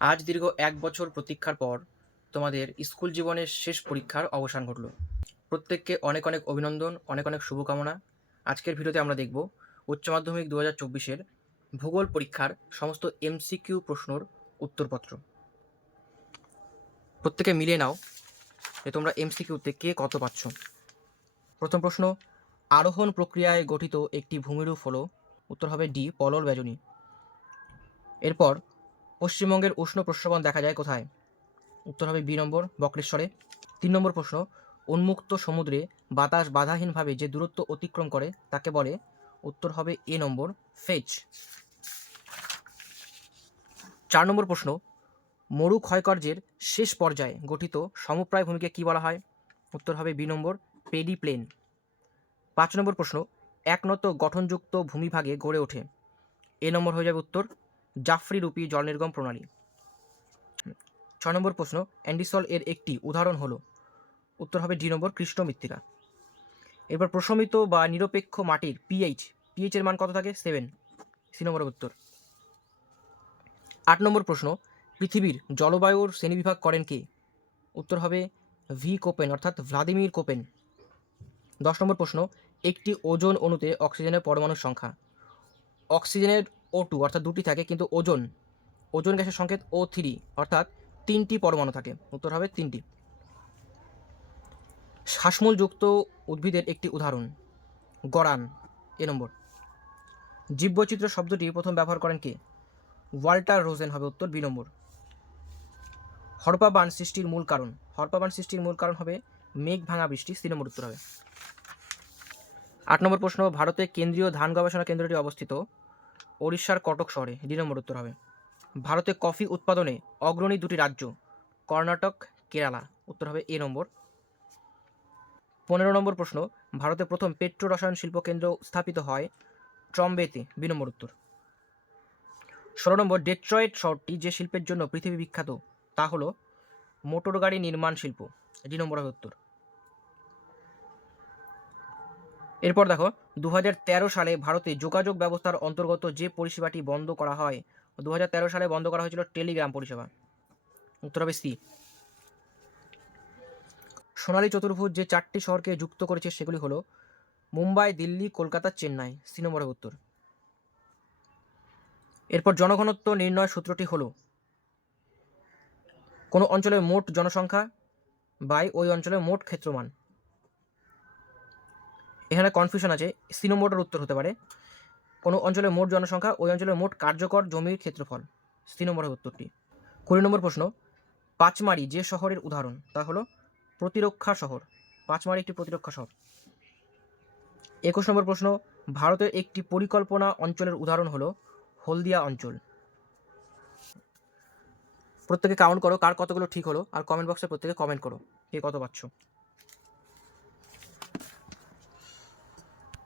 আজ দীর্ঘ ১ বছর প্রতীক্ষার পর তোমাদের স্কুল জীবনের শেষ পরীক্ষার অবসান ঘটল। প্রত্যেককে অনেক অনেক অভিনন্দন, অনেক অনেক শুভকামনা। আজকের ভিডিওতে আমরা দেখব উচ্চ মাধ্যমিক ২০২৪ এর ভূগোল পরীক্ষার সমস্ত এমসিকিউ প্রশ্নর উত্তরপত্র। প্রত্যেকে মিলিয়ে নাও যে তোমরা এমসিকিউতে কে কত পাচ্ছ। প্রথম প্রশ্ন, আরোহণ প্রক্রিয়ায় গঠিত একটি ভূমিরূপ হলো, উত্তর হবে ডি, পলল বেজনী। এরপর পশ্চিমবঙ্গের উষ্ণ প্রস্রবণ দেখা যায় কোথায়? উত্তর হবে বি নম্বর, বক্রেশ্বরে। ৩ নম্বর প্রশ্ন, উন্মুক্ত সমুদ্রে বাতাস বাধাহীনভাবে যে দূরত্ব অতিক্রম করে তাকে বলে? উত্তর হবে এ নম্বর, ফেজ। ৪ নম্বর প্রশ্ন, মরু ক্ষয়কার্যের শেষ পর্যায়ে গঠিত সমপ্রায় ভূমিকে কি বলা হয়? উত্তর হবে বি নম্বর, পেডি প্লেন। ৫ নম্বর প্রশ্ন, একনত গঠনযুক্ত ভূমিভাগে গড়ে ওঠে? এ নম্বর হয়ে যাবে উত্তর, জাফরি রূপী জল নির্গম প্রণালী। ৬ নম্বর প্রশ্ন, অ্যান্ডিসল এর একটি উদাহরণ হলো? উত্তর হবে ডি নম্বর, কৃষ্ণ মৃত্তিকা। এবার প্রশমিত বা নিরপেক্ষ মাটির পিএইচ এর মান কত থাকে? 7, সি নম্বরের উত্তর। ৮ নম্বর প্রশ্ন, পৃথিবীর জলবায়ুর শ্রেণীবিভাগ করেন কে? উত্তর হবে ভি কোপেন, অর্থাৎ ভ্লাদিমির কোপেন। ১০ নম্বর প্রশ্ন, একটি ওজোন অণুতে অক্সিজেনের পরমাণুর সংখ্যা? অক্সিজেনের O2 অর্থাৎ দুটি থাকে, কিন্তু ওজোন গ্যাসের সংকেত O3 অর্থাৎ 3টি পরমাণু থাকে। উত্তর হবে 3টি। শ্বাসমূলযুক্ত উদ্ভিদের একটি উদাহরণ? গরান, এ নম্বর। জীববৈচিত্র্য শব্দটি প্রথম ব্যবহার করেন কে? ওয়াল্টার রোজেন, হবে উত্তর বি নম্বর। হড়পা বান সৃষ্টির মূল কারণ? হড়পা বান সৃষ্টির মূল কারণ হবে মেঘ ভাঙা বৃষ্টি, সি নম্বর উত্তর হবে। ৮ নম্বর প্রশ্ন, ভারতে কেন্দ্রীয় ধান গবেষণা কেন্দ্রটি অবস্থিত? ওড়িশার কটক শহরে, ডি নম্বর উত্তর হবে। ভারতে কফি উৎপাদনে অগ্রণী দুটি রাজ্য? কর্ণাটক, কেরালা, উত্তর হবে এ নম্বর। ১৫ নম্বর প্রশ্ন, ভারতে প্রথম পেট্রো রসায়ন শিল্প কেন্দ্র স্থাপিত হয় ট্রম্বেতে, বি নম্বর উত্তর। ১৬ নম্বর, ডেট্রয়েট শহরটি যে শিল্পের জন্য পৃথিবী বিখ্যাত তা হলো? মোটর গাড়ি নির্মাণ শিল্প, ডি নম্বর হবে উত্তর। এরপর দেখো, ২০১৩ সালে ভারতে যোগাযোগ ব্যবস্থার অন্তর্গত যে পরিষেবাটি বন্ধ করা হয়? ২০১৩ সালে বন্ধ করা হয়েছিল টেলিগ্রাম পরিষেবা, উত্তর হবে সি। সোনালী চতুর্ভুজ যে 4টি শহরকে যুক্ত করেছে সেগুলি হলো? মুম্বাই, দিল্লি, কলকাতা, চেন্নাই, সি নম্বরের উত্তর। এরপর জনঘনত্ব নির্ণয় সূত্রটি হলো? কোনো অঞ্চলের মোট জনসংখ্যা বাই ওই অঞ্চলের মোট ক্ষেত্রমান। এখানে কনফিউশন আছে, সি নম্বরটার উত্তর হতে পারে কোনো অঞ্চলের মোট জনসংখ্যা ওই অঞ্চলের মোট কার্যকর জমির ক্ষেত্রফল, সি নম্বরের উত্তরটি। ২০ নম্বর প্রশ্ন, পাঁচমারি যে শহরের উদাহরণ তা হলো? প্রতিরক্ষা শহর। পাঁচমারি একটি প্রতিরক্ষা শহর। ২১ নম্বর প্রশ্ন, ভারতের একটি পরিকল্পনা অঞ্চলের উদাহরণ হলো? হলদিয়া অঞ্চল। প্রত্যেকে কাউন্ট করো কার কতগুলো ঠিক হলো, আর কমেন্ট বক্সে প্রত্যেকে কমেন্ট করো কে কত পাচ্ছ।